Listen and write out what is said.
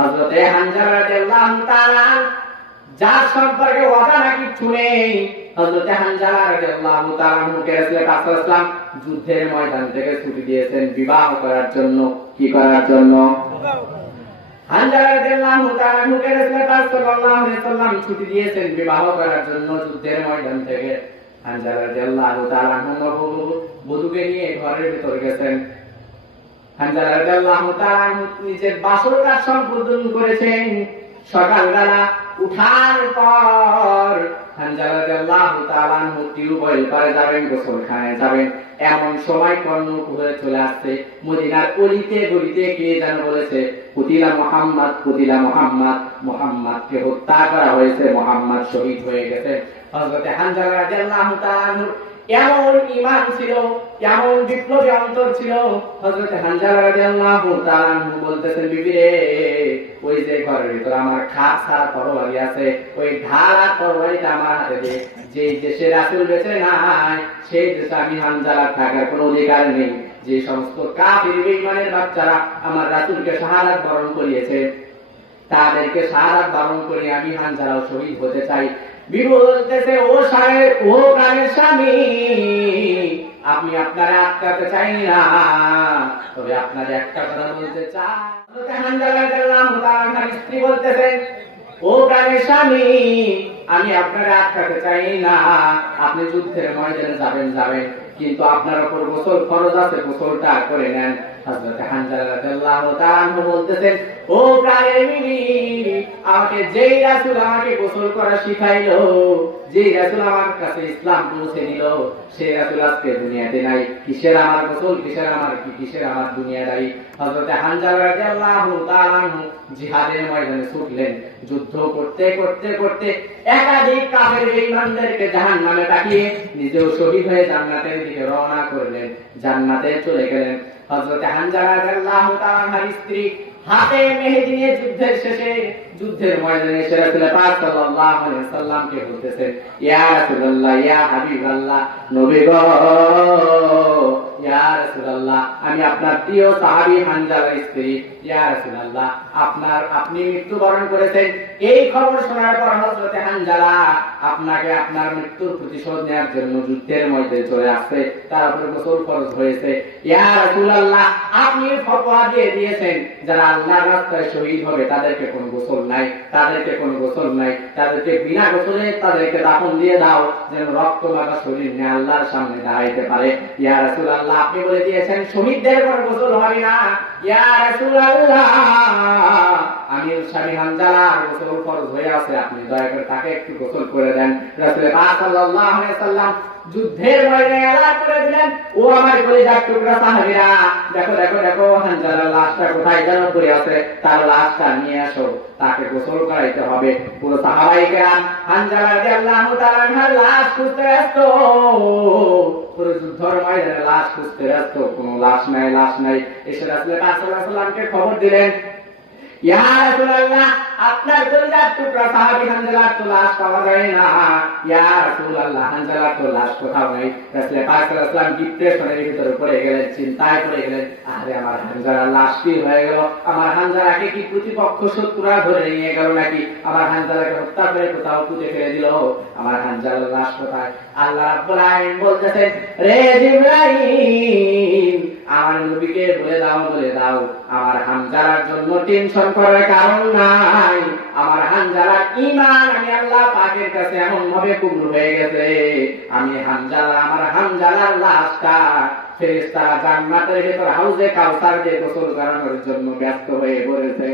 হযরতে হানজালা রাদিয়াল্লাহু তাআলা যার সম্পর্কে অজানা কিছু নেই, হযরতে হানজালা রাদিয়াল্লাহু তাআলা কে রাসূল পাক সাল্লাল্লাহু আলাইহি ওয়াসাল্লাম যুদ্ধের ময়দান থেকে ছুটি দিয়েছেন বিবাহ করার জন্য। কি করার জন্য? হানজালা রাদিয়াল্লাহু তাআলা কে রাসূল পাক সাল্লাল্লাহু আলাইহি ওয়াসাল্লাম ছুটি দিয়েছেন বিবাহ করার জন্য যুদ্ধের ময়দান থেকে। হানজালা রাদিয়াল্লাহু তাআলা বধূকে নিয়ে ঘরের ভিতর গেছেন। হানজালা রাদিয়াল্লাহু তাআলা নিজের বাসর কাজ সম্পাদন করেছেন। সকালবেলা উঠার পর হানজালা রাদিয়াল্লাহু তাআলা টিউবওয়েল পারে যাবেন, গোসলখানায় যাবেন, এমন সময় কর্ণক হয়ে চলে আসছে মদিনার অলিতে গলিতে কে যেন বলেছে, কুতিলা মুহাম্মদ, কুতিলা মুহাম্মদ, মুহাম্মদকে হত্যা করা হয়েছে, মুহাম্মদ শহীদ হয়ে গেছে। হযরতে হানজালা রাদিয়াল্লাহু তাআলা এমন ঈমান ছিল, এমন বিপ্লবী অন্তর ছিল। হযরত হানজালা রাদিয়াল্লাহু তাআলা বলতেছেন, বিবি রে, ওই যে ঘরের ভিতর আমার খাস ছাড়া তরবারি আছে, ওই ঢালা তরবারিটা আমার হাতে দে। যে দেশে রাসূল বেঁচে নাই সেই দেশে আমি হানজালা থাকার কোনো অধিকার নেই। যে সমস্ত কাফির বেঈমানের বাচ্চারা আমার রাসূলকে শাহাদাত বরণ করিয়েছে, তাদেরকে শাহাদাত বরণ করে আমি হানজালাও শহীদ হতে চাই। বিবি বলতেছে, ও সাহেব, ও প্রাণের স্বামী, আপনি আপনারা আটকাতে চাই না, তবে আপনার একটা কথা বলতে চাই। হানজালা রাদিয়াল্লাহু তাআলার স্ত্রী বলতেছেন, ও প্রাণের স্বামী, আমি আপনারা আটকাতে চাই না, আপনি যুদ্ধের ময়দানে যাবেন, কিন্তু আপনার উপর গোসল ফরজ আছে, গোসলটা করে নেন। হযরত হানজালা রাদিয়াল্লাহু তাআলা বলতেছেন, ও প্রাণের বিবি, আমাকে যেই রাসূল আমাকে গোসল করা শিখাইলো, যেই রাসূল আমার কাছে ইসলাম পৌঁছে দিল, সেই রাসূল আজকে দুনিয়াতে নাই। কিসের আমার গোসল, কিসের আমার কি, কিসের আমার দুনিয়াদারি। হযরত হানজালা রাদিয়াল্লাহু তাআলা জিহাদের ময়দানে ছুটলেন। যুদ্ধ করতে করতে করতে একাধিক কাফের বেঈমানদেরকে জাহান্নামে পাঠিয়ে নিজেও শহীদ হয়ে জান্নাতের দিকে রওনা করলেন, জান্নাতে চলে গেলেন। হযরত হানজালা রাদিয়াল্লাহু তাআলার স্ত্রী হাতে মেহেদি নিয়ে যুদ্ধের শেষে যুদ্ধের ময়দানে এসে রাসূল পাক সাল্লাল্লাহু আলাইহি ওয়াসাল্লামকে বলতেছেন, ইয়া রাসূলুল্লাহ, ইয়া হাবিবাল্লাহ, নবী গো, ইয়া রাসূলুল্লাহ, আমি আপনার প্রিয় সাহাবী হানজালার স্ত্রী, ইয়া রাসূলুল্লাহ, আপনি মৃত্যুবরণ করেছেন। এই খবর শোনার পর হযরত হানজালা আপনাকে আপনার মৃত্যুর প্রতিশোধ নেওয়ার জন্য যুদ্ধের ময়দানে চলে আসছে, তার উপর গোসল ফরজ হয়েছে। ইয়া রাসূলুল্লাহ, আপনি ফতোয়া দিয়ে দিয়েছেন যারা আল্লাহর রাস্তায় শহীদ হবে তাদেরকে কোনো গোসল নাই, তাদেরকে কোনো গোসল নাই, তাদেরকে বিনা গোসলে তাদেরকে দাফন দিয়ে দাও, যেন রক্ত মাখা শরীর নিয়ে আল্লাহর সামনে দাঁড়াইতে পারে। ইয়া রাসূলুল্লাহ, আপনি বলে দিয়েছেন শহীদদের কোনো গোসল হবে না। ইয়া রাসূলুল্লাহ, আমির স্বামী হানজালার গোসল ফরজ হয়ে আছে, আপনি দয়া করে তাকে একটু গোসল করে দেন। রাসূল পাক সাল্লাল্লাহু আলাইহি ওয়াসাল্লাম যুদ্ধের ময়দানে এলান করে দিলেন, ও আমার কলিজার টুকরা সাহাবীরা, দেখো দেখো দেখো, হানজালার লাশটা কোথায় যেন পড়ে আছে, তার লাশটা নিয়ে আসো, তাকে গোসল করাইতে হবে। পুরো সাহাবায়ে কেরাম হানজালা রাদিয়াল্লাহু তাআলার লাশ খুঁজতে ব্যস্ত, পুরো যুদ্ধের ময়দানে লাশ খুঁজতে ব্যস্ত, কোনো লাশ নাই, লাশ নাই। এসে রাসূল পাক সাল্লাল্লাহু আলাইহি ওয়াসাল্লামকে খবর দিলেন, ইয়া রাসূলুল্লাহ, আপনার কলিজার টুকরা সাহাবী হানজালার তো লাশ পাওয়া যায় না। ইয়া রাসূলুল্লাহ, হানজালার তো লাশ কোথাও নাই। রাসূল পাক সাল্লাল্লাহু আলাইহি ওয়াসাল্লাম ডিপ্রেশনের ভিতরে পড়ে গেলেন, চিন্তায় পড়ে গেলেন, আরে আমার হানজালার লাশ কি হয়ে গেল, আমার হানজালাকে কি প্রতিপক্ষ শত্রুরা ধরে নিয়ে গেল নাকি, আমার হানজালাকে হত্যা করে কোথাও পুঁতে ফেলে দিল, আমার হানজালার লাশ কোথায়? আল্লাহ রাব্বুল আলামিন বলতেছেন, রে জিবরাইল, আমার নবীকে বলে দাও আমার হানজালার জন্য টেনশন করার কারণ নাই, আমার হানজালার ঈমান আমি আল্লাহ পাকের কাছে এমন ভাবে কবুল হয়ে গেছে, আমি আমার হানজালার লাশটা ফেরেশতারা জান্নাতের ভিতর হাউজে কাউসার দিয়ে গোসল করানোর জন্য ব্যস্ত হয়ে পড়েছে।